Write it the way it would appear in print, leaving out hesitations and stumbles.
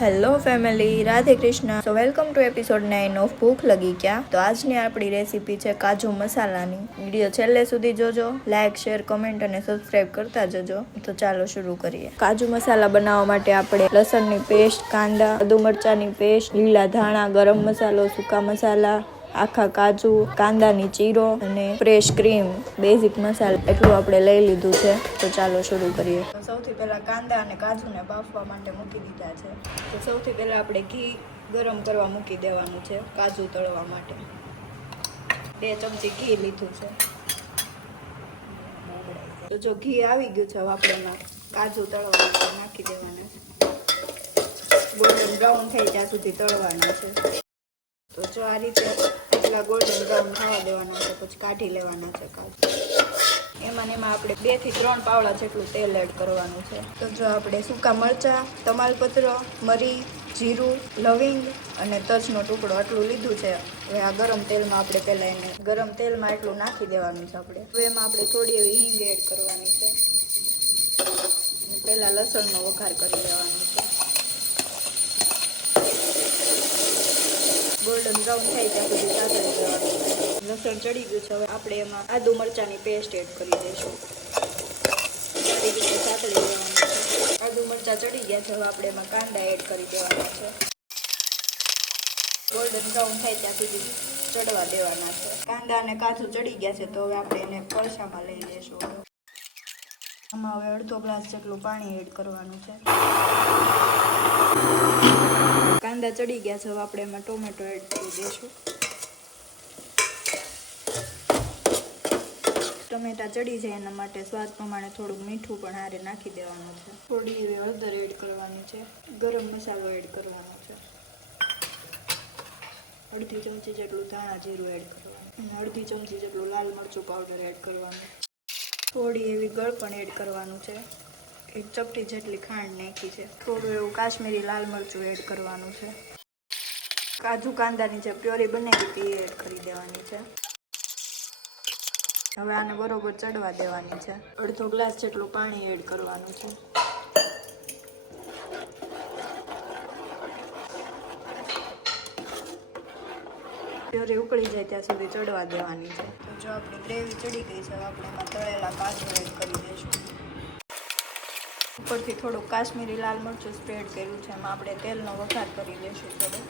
Hello family, Radhe Krishna. So welcome to episode 9 of ભૂખ લગી ક્યાં. તો આજની આપણી રેસીપી છે કાજુ મસાલાની. વિડીયો છેલ્લે સુધી જોજો, લાઈક, શેર, કમેન્ટ અને સબસ્ક્રાઇબ કરતા જજો. તો ચાલો શરૂ કરીએ. કાજુ મસાલા બનાવવા માટે આપણે લસણની પેસ્ટ, કાંદા, આદુ મરચાંની પેસ્ટ, લીલા ધાણા, ગરમ મસાલો, સૂકા મસાલા, આખા કાજુ, કાંદાની ચીરો અને ફ્રેશ ક્રીમ, બેઝિક મસાલા એટલું આપણે લઈ લીધું છે. તો ચાલો શરૂ કરીએ. સૌથી પહેલા કાંદા અને કાજુને બાફવા માટે મૂકી દીધા છે. તો સૌથી પહેલા આપણે ઘી ગરમ કરવા મૂકી દેવાનું છે કાજુ તળવા માટે. 2 ચમચી ઘી લીધું છે. તો જો ઘી આવી ગયું છે, હવે આપણે એમાં કાજુ તળવા માટે નાખી દેવાના છે. ગોલ્ડન બ્રાઉન થઈ ત્યાં સુધી તળવાના છે. તો જો આ રીતે એટલા ગોલ્ડન બ્રાઉન થવા દેવાના છે, પછી કાઢી લેવાના છે કાજુ. એમાં આપણે 2 થી 3 પાવડા જેટલું તેલ એડ કરવાનું છે. તો જો આપણે સૂકા મરચાં, તમાલપત્ર, મરી, જીરું, લવિંગ અને તજનો ટુકડો આટલું લીધું છે. હવે આ ગરમ તેલમાં આપણે પહેલાં એને ગરમ તેલમાં એટલું નાખી દેવાનું છે આપણે. હવે એમાં આપણે થોડી એવી હિંગ એડ કરવાની છે. અને પહેલાં લસણનો વઘાર કરી લેવાનો છે. ગોલ્ડન બ્રાઉન થાય ત્યાં સુધી સાતળી દેવાનું છે. લસણ ચડી ગયું છે, હવે આપણે એમાં આદુ મરચાંની પેસ્ટ એડ કરી દઈશું. સારી રીતે સાતળી દેવાનું છે. આદુ મરચાં ચડી ગયા છે, હવે આપણે એમાં કાંદા એડ કરી દેવાના છે. ગોલ્ડન બ્રાઉન થાય ત્યાં સુધી ચડવા દેવાના છે. કાંદા અને કાજુ ચડી ગયા છે, તો હવે આપણે એને કળશામાં લઈ લઈશું. આમાં હવે અડધો ગ્લાસ જેટલું પાણી એડ કરવાનું છે. કાંદા ચડી ગયા છે, હવે આપણે એમાં ટોમેટો એડ કરી દઈશું. ટમેટા ચડી જાય એના માટે સ્વાદ પ્રમાણે થોડુંક મીઠું પણ હારે નાખી દેવાનું છે. થોડી એવી હળદર એડ કરવાની છે. ગરમ મસાલો એડ કરવાનો છે. અડધી ચમચી જેટલું ધાણા જીરું એડ કરવાનું અને અડધી ચમચી જેટલું લાલ મરચું પાવડર એડ કરવાનું. થોડી એવી ગળપણ એડ કરવાનું છે. 1 ચપટી જેટલી ખાંડ નાખી છે. થોડું એવું કાશ્મીરી લાલ મરચું એડ કરવાનું છે. કાજુ કાંદાની જે પ્યોરી બનાવી હતી એ એડ કરી દેવાની છે. હવે આને બરોબર ચડવા દેવાની છે. અડધો ગ્લાસ જેટલું પાણી એડ કરવાનું છે. પ્યોરી ઉકળી જાય ત્યાં સુધી ચડવા દેવાની છે. તો જો આપણી ગ્રેવી ચડી ગઈ છે, આપણે એમાં તળેલા કાજુ એડ કરી દઈશું. ઉપરથી થોડું કાશ્મીરી લાલ મરચું સ્પ્રેડ કર્યું છે, એમાં આપણે તેલનો વઘાર કરી દઈશું થોડો.